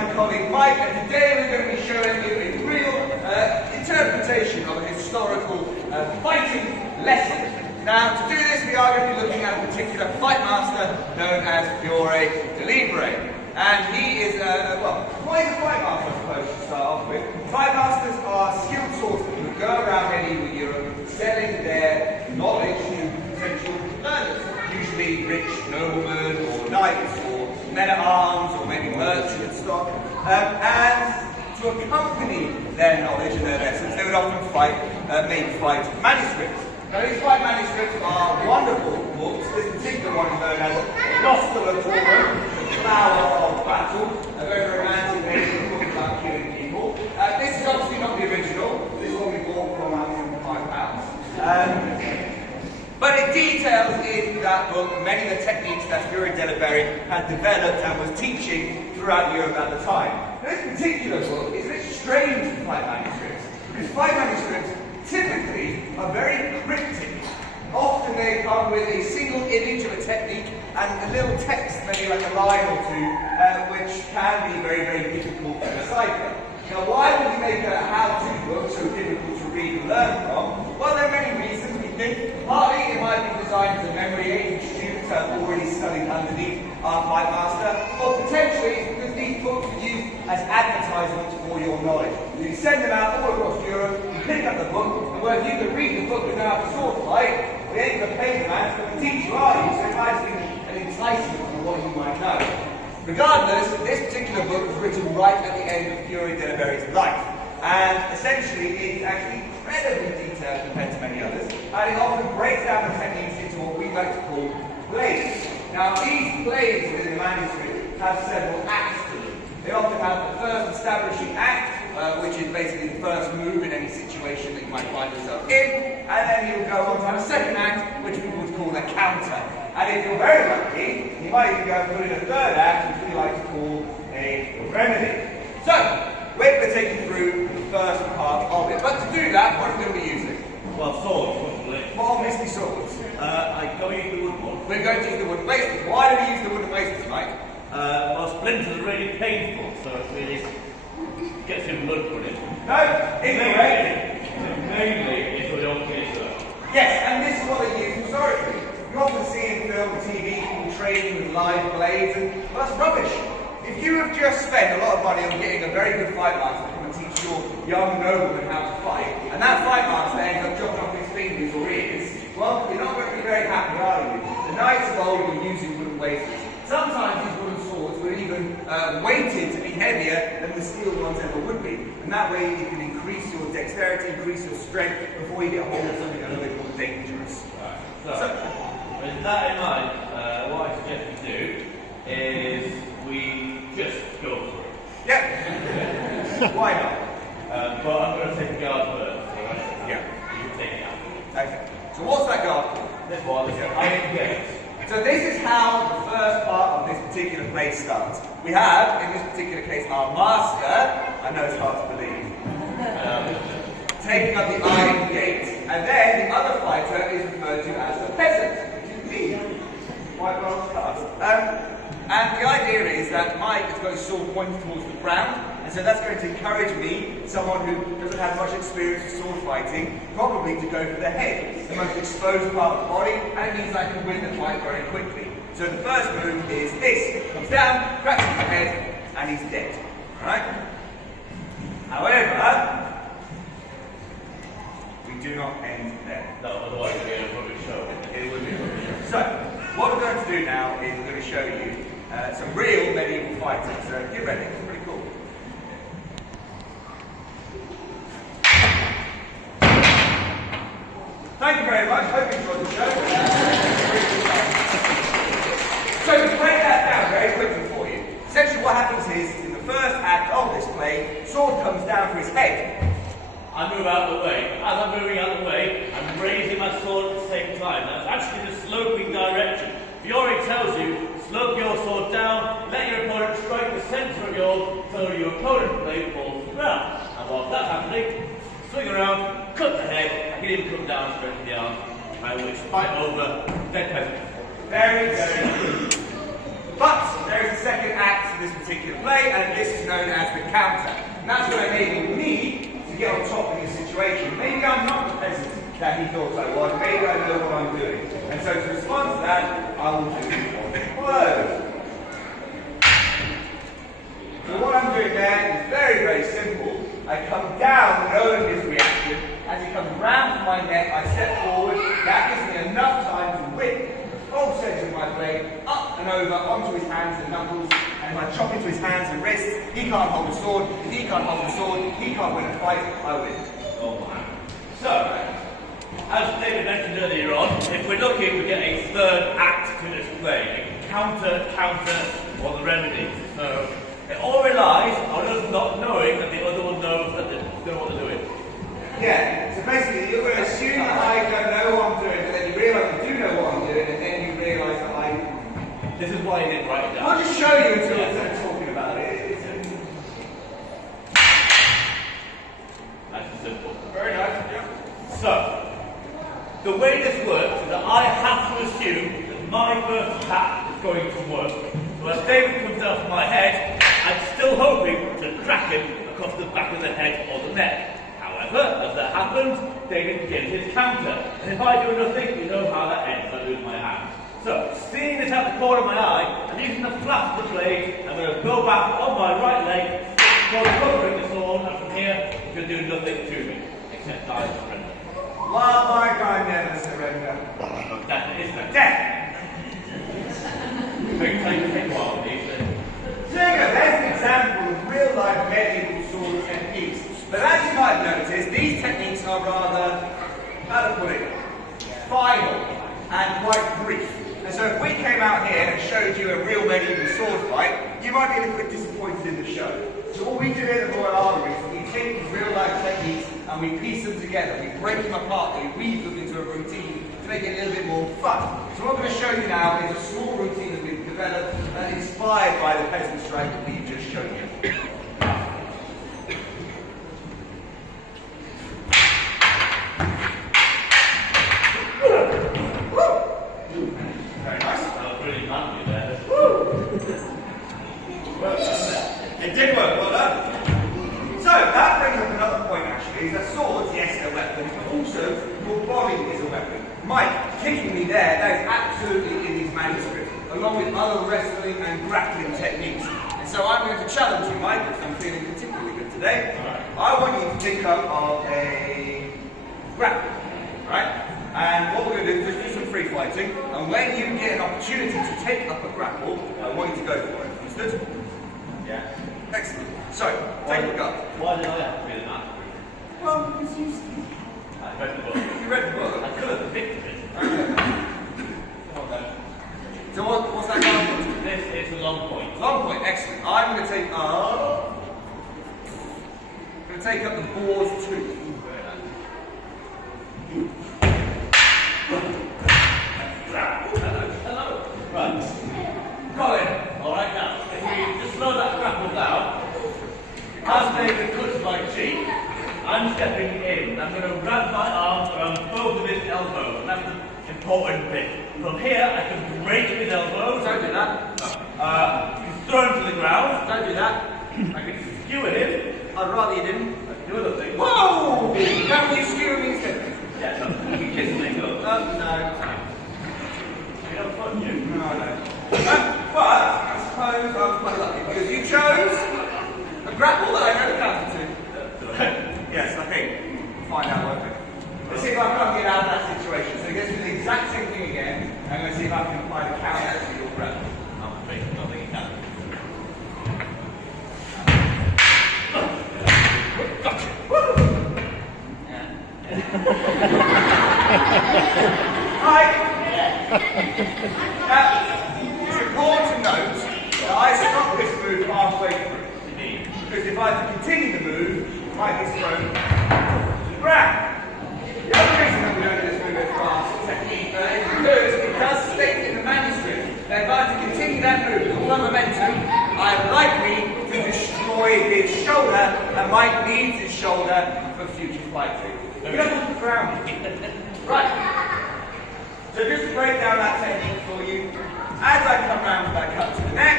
my colleague Mike, and today we're going to be showing you a real interpretation of a historical fighting lesson. Now, to do this, we are going to be looking at a particular fight master known as Fiore di Libre. And he is, well, what is a fight master, I suppose, to start off with? Fight masters are skilled swordsmen who go around medieval Europe selling their knowledge to potential learners, usually rich noblemen or knights or men-at-arms or maybe merchant stock. And to accompany their knowledge and their lessons, they would often make fight manuscripts. Now, these fight manuscripts are wonderful books. This particular one is known as Nostra the Flower of Battle, a very romantic book about killing people. This is obviously not the original. This one we bought for around £5. But it details in that book many of the techniques that Fiore di Libre had developed and was teaching throughout Europe at the time. Now, this particular book is a bit strange for fight manuscripts, because fight manuscripts typically are very cryptic. Often they come with a single image of a technique and a little text, maybe like a line or two, which can be very, very difficult to decipher. Now, why would you make a how-to book so difficult to read and learn from? Well, there are many reasons. We think partly it might be designed as a memory aid for students who have already studied underneath our fight master, or potentially it's because these books are used as advertisements for your knowledge. You send them out all across Europe, you pick up the book, and well, if you can read the book and know how to sword fight, we ain't going to pay the man to teach you, are you? So it might be an enticement for what you might know. Regardless, this particular book was written right at the end of Fiore di Libre's life, and essentially it is actually incredibly detailed compared to many others, and it often breaks down the techniques into what we like to call blades. Now, these blades within the manuscript have several acts to them. They often have the first establishing act, which is basically the first move in any situation that you might find yourself in, and then you'll go on to have a second act, which people would call a counter. And if you're very lucky, you might even go and put in a third act, which we like to call a remedy. So, we're going to take you through the first part of it. But to do that, what are we going to be using? Well, swords, probably. Well, obviously swords. I go use the wooden one. We're going to use the wooden blasters. Why do we use the wooden blasters, Mike? Well, splinters are really painful, so it really gets your blood running. No, incorrect. Mainly, it's what they don't kill yourself. Yes, and this is what they use historically. You often see in film and TV people training with live blades, and well, that's rubbish. If you have just spent a lot of money on getting a very good fight master to come and teach your young nobleman how to fight, and that fight master ends up chopping off his fingers or ears, well, you're not going to be very happy, are you? The knights of old were using wooden blasters. Sometimes these wooden swords were even weighted to be heavier than the steel ones ever would be. And that way you can increase your dexterity, increase your strength before you get hold of something a little bit more dangerous. Right. So, with that in mind, what I suggest we do is we just go for it. Yep. Why not? But I'm going to take the guard first, alright? Yeah. You can take it out. Okay. So what's that guard? This one is an iron gate. So this is how the first part of this particular play starts. We have, in this particular case, our master, I know it's hard to believe, taking up the iron gate, and then the other fighter is referred to as the peasant, which is me. Quite well started. And the idea is that Mike has got his sword pointed towards the ground, and so that's going to encourage me, someone who doesn't have much experience with sword fighting, probably to go for the head, the most exposed part of the body, and it means I can win the fight very quickly. So the first move is this. Comes down, cracks him in the head, and he's dead. Alright? However, we do not end there. No, otherwise it'll be a rubbish show. It will be a rubbish show. So, what we're going to do now is we're going to show you some real medieval fighting. So get ready, it's pretty cool. Thank you very much. Hope you enjoyed the show. So to break that down very quickly for you, essentially what happens is, in the first act of this play, sword comes down for his head. I move out of the way. As I'm moving out of the way, I'm raising my sword at the same time. That's actually the sloping direction. Fiore tells you, slope your sword down, let your opponent strike the centre of yours so your opponent's blade falls to the ground. And while that's happening, swing around, cut the head, I can even come down straight to the arm, and which fight over dead peasant. Very, very good. But there is a second act this particular play, and this is known as the counter. And that's going to enable me to get on top of the situation. Maybe I'm not the peasant that he thought I was, maybe I know what I'm doing. And so to respond to that, I will do what follows. So what I'm doing there is very, very simple. I come down knowing his reaction. As he comes round from my neck, I step forward. That gives me enough time to whip the full centre of my blade up and over onto his hands and knuckles. And if I chop into his hands and wrists, he can't hold the sword. If he can't hold the sword, he can't win a fight. I win. Oh my. So, as David mentioned earlier on, if we're looking, we get a third act to this play. A counter, or the remedy. So, it all relies on us not knowing that the other one knows that they know what they're doing. Yeah, so basically you're going to assume that I don't know what I'm doing, but then you realise I do know what I'm doing, and then you realise that I... This is why I didn't write it down. I'll just show you until I'm talking about it. Nice and simple. Very nice, yeah. So, the way this works is that I have to assume that my first attack is going to work. So as David comes down from my head, I'm still hoping to crack him across the back of the head or the neck. However, as that happens, David begins his counter. And if I do nothing, you know how that ends. I lose my hand. So, seeing this out the corner of my eye, I'm using the flat of the blade. I'm going to go back on my right leg, covering the sword, and from here, it's going to do nothing to me, except die and surrender. Well, my guy never surrender. Oh, death is for death! Big time to take one of these things. So there's an example of real-life medieval sword techniques. But as you might have noticed, these techniques are rather, how to put it, final and quite brief. And so if we came out here and showed you a real medieval sword fight, you might be a little bit disappointed in the show. So what we do here at the Royal Armouries is we take these real-life techniques and we piece them together. We break them apart, we weave them into a routine to make it a little bit more fun. So what I'm going to show you now is a small routine that we've developed and inspired by the peasant strike that we've just shown you. Very nice. That was really manly there. Well done. It did work, well done. So that brings up another point actually, is that swords, yes, they're weapons, but also your body is a weapon. Mike, kicking me there, that is absolutely in his manuscript, along with other wrestling and grappling techniques. And so I'm going to challenge you, Mike, because I'm feeling particularly good today. I want you to think up of a grapple, right? And what we're going to do is just do some free fighting, and when you get an opportunity to take up a grapple, I want you to go for it. Understood? Yeah. Excellent. So, take the gun. Why did I have to be the master? Well, because you I read the book. read the book. I could have picked it. Okay. Come on then. So what's that gun? This is a long point. Long point, excellent. I'm going to take up... the boar's tooth. Hello. Right. Colin. Alright now, if we just slow that grapple down, as David cuts my cheek, I'm stepping in. I'm going to wrap my arms around both of his elbows. And that's the important bit. From here, I can break his elbows. Don't do that. He's thrown to the ground. Don't do that. I can skewer him. I'd rather you didn't. I can do other things. Whoa! Can you skewer me instead? Yeah, no, you can kiss me, go. No. You don't fun, you. No. But I suppose I was quite lucky because you chose a grapple that I know the counter to. Yes, I think we'll find out, won't we? Let's see if I can't get out of that situation. So he gets to do the exact same thing again. I'm going to see if I can apply the counter to your grapple. I'm afraid I don't think you can. Gotcha. Right. It's important to note that I stop this move halfway through. Because if I continue the move, Mike is thrown to the ground. The other reason that we don't do this move at fast technique is because it does state in the manuscript that if I have to continue that move with all the momentum, I am likely to destroy his shoulder, and Mike needs his shoulder for future fighting. You don't want to ground me. Right. So just to break down that technique for you, as I come round with that cut to the neck,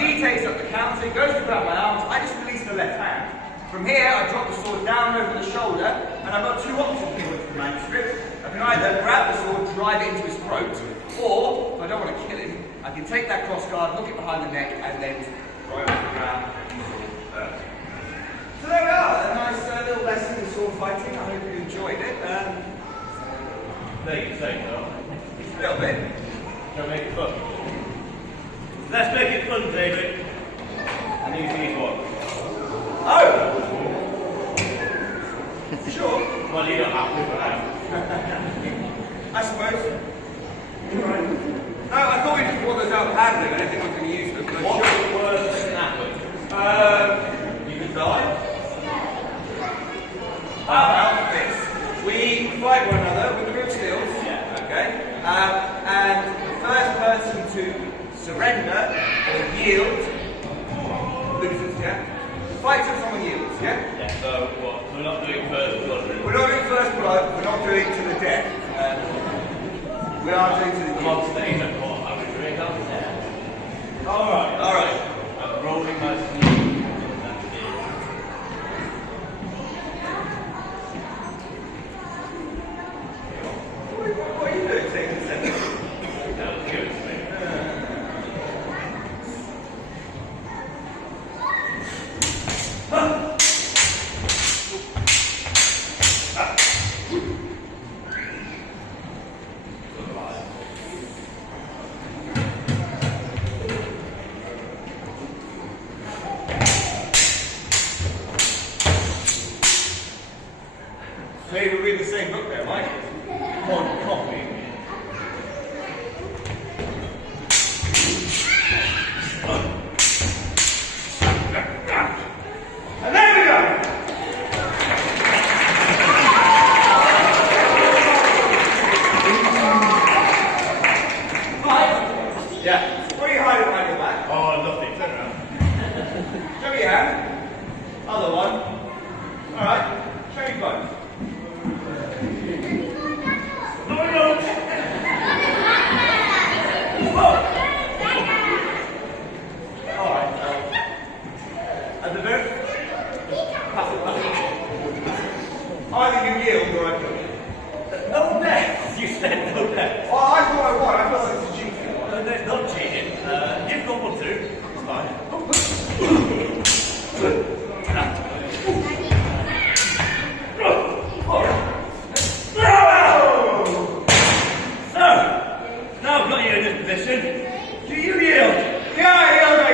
He takes up the counter, goes to grab my arms, I just release the left hand. From here, I drop the sword down over the shoulder, and I've got two options here with the manuscript. I can either grab the sword, drive it into his throat, or, if I don't want to kill him, I can take that cross guard, hook it behind the neck, and then throw it on the ground. So there we are, a nice little lesson in sword fighting. I hope you enjoyed it. There you say so. A little bit. Shall we make it fun? Let's make it fun, David. And use these ones. Oh! Sure. Well, you don't have to, but I suppose. No, I thought we just brought those out of handling. I didn't think we were going to use them. But what's sure. the worst that can happen? You could die. How about this? We fight one another with the root steels. Yeah. Okay. And the first person to surrender or yield loses, yeah? Fight till someone yields, yeah? Yeah, so what? We're not doing first blood. We're not doing first blood, we're not doing to the death. We are doing to the I'm death. on stage, I thought I was doing out there. Alright. Alright. I'm rolling my sleeve. What are you doing, taking a second? That was good, mate. Maybe we're reading the same book there, Mike. One copy. And there we go! Mike? Yeah. What are you hiding behind your back? Oh, nothing. Turn around. Show me your hand. Other one. Alright. Show me both. No, I don't. Alright. At the very... Either you yield or I kill you. No death. You said no death. Oh, I thought I won. I thought it was cheating. No, there's not cheating. You've got one too. It's fine. So, now I've got you in this position. Do you yield? Yeah, I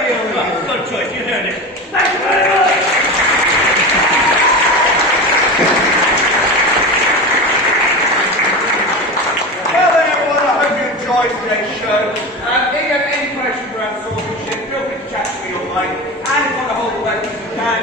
yield. Right, no choice. You heard it. Thank you very much. Well then everyone, I hope you enjoyed today's show. If you have any questions around swordsmanship, feel free to chat to me or Mike. And if you want to hold the weapons, you can.